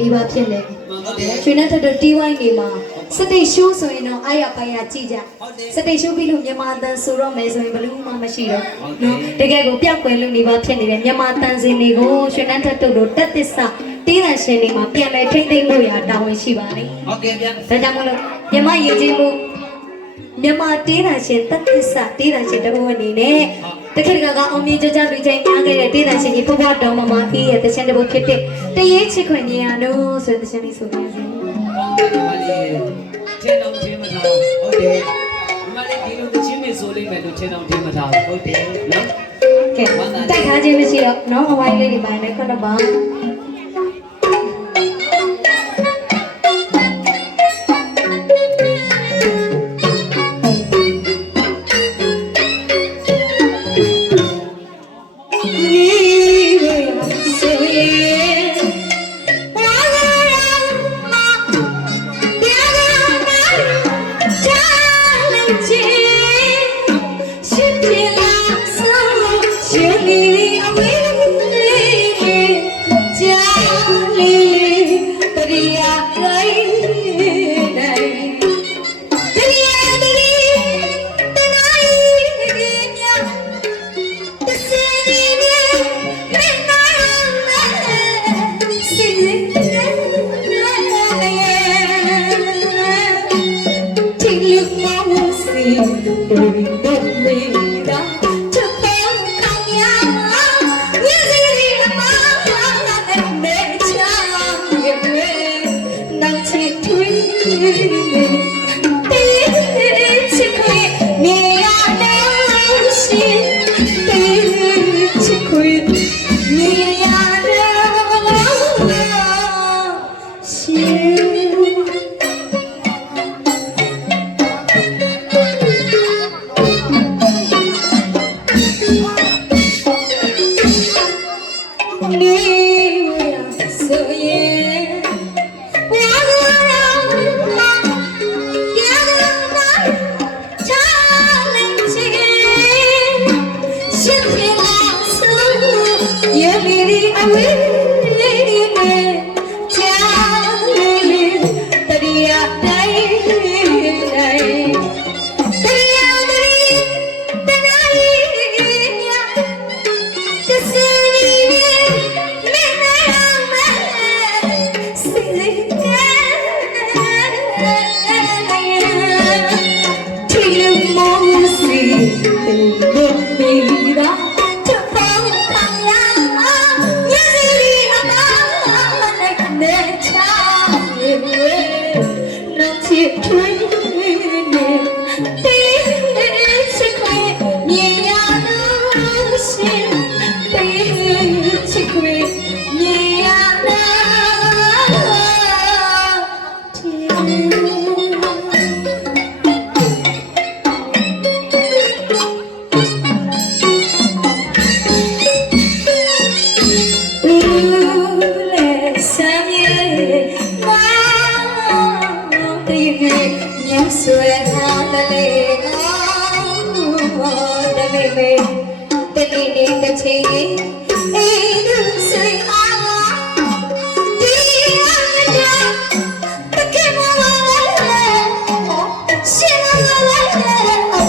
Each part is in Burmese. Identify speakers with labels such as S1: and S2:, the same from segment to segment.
S1: ဒီပါဖြစ်နေပြီ
S2: ဟုတ်တယ်
S1: ရွှေနဲ့ထက်တော့တီးဝိုင်းနေမှာစတိတ်ရှိုးဆိုရင်တော့အားရပါရကြည့်ကြ
S2: ဟုတ်တယ်
S1: စတိတ်ရှိုးပြီးလို့မြန်မာတန်ဆိုတော့မယ်ဆိုရင်ဘယ်လို့မှမရှိတော့နော်တကယ်ကိုပြောက်ကွယ်လို့နေပါဖြစ်နေတဲ့မြန်မာတန်စင်တွေကိုရွှေနဲ့ထက်တို့တက်သစ္စာတီးတန်ရှင်တွေမှာပြန်လဲထိမ့်သိမ့်လို့ရတာဝန်ရှိပါလေ
S2: ဟုတ်ကဲ့ဗျာ
S1: ဒါကြောင့်မလို့မြန်မာယဉ်ကျေးမှု မြန်မာတေးတာရှင်တက်သစ္စာတေးတာရှင်တဘဝအနေနဲ့တခေတ်ကကအောင်မြင်ကြကြလူချင်းအားခဲ့တဲ့တေးတာရှင်ကြီးဖွားဖွားတော်မမအေးရဲ့တခြင်းတဘဖြစ်တဲ့တရေချစ်ခွင့်ကြီးရလို့ဆိုတဲ့တခြင်းလေးဆိုပါစေ
S2: ဟုတ်ကဲ့ဒီမလေးထင်းအောင်ထင်းမထားဟုတ်တယ်ဒီမလေးဒီလိုတချင်းမဆိုလိမ့်မယ်လို့ထင်းအောင်ထင်းမထားဟုတ်တယ်နော်
S1: ကဲတိုက်ခါခြင်းမရှိတော့နော်အဝိုင်းလေးတွေပါမယ်ခုနပါ นั้นเสียงดนตรีรัก အော်တမေမေတတိနေတစ်ချိန်အေးသူဆွေအားဒီအမြတ်တကယ်မလာလေရှင်မလာလေအမေလာလာ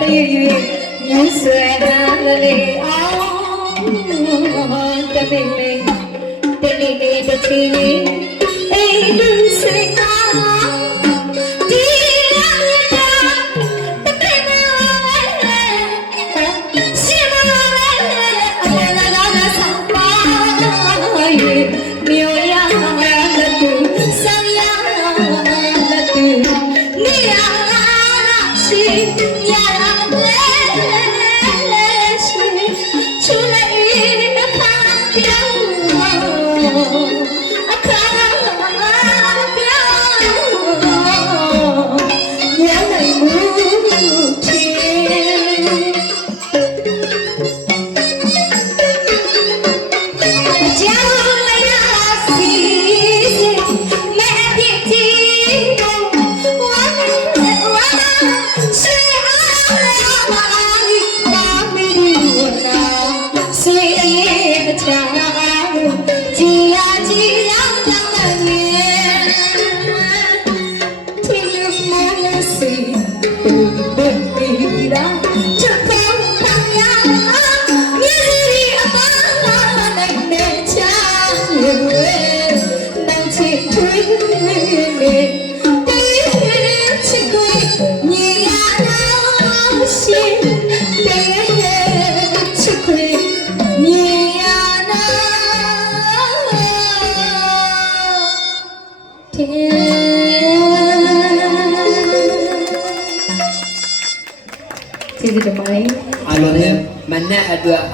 S1: တည်၍မြတ်စွာဘုရား
S3: လေးအောင်တမိတ်မိတ်တနေ့နေ့တစ်ချိန်
S1: အေးလူစိတ် Sidi Jamal. Alonnya mana ada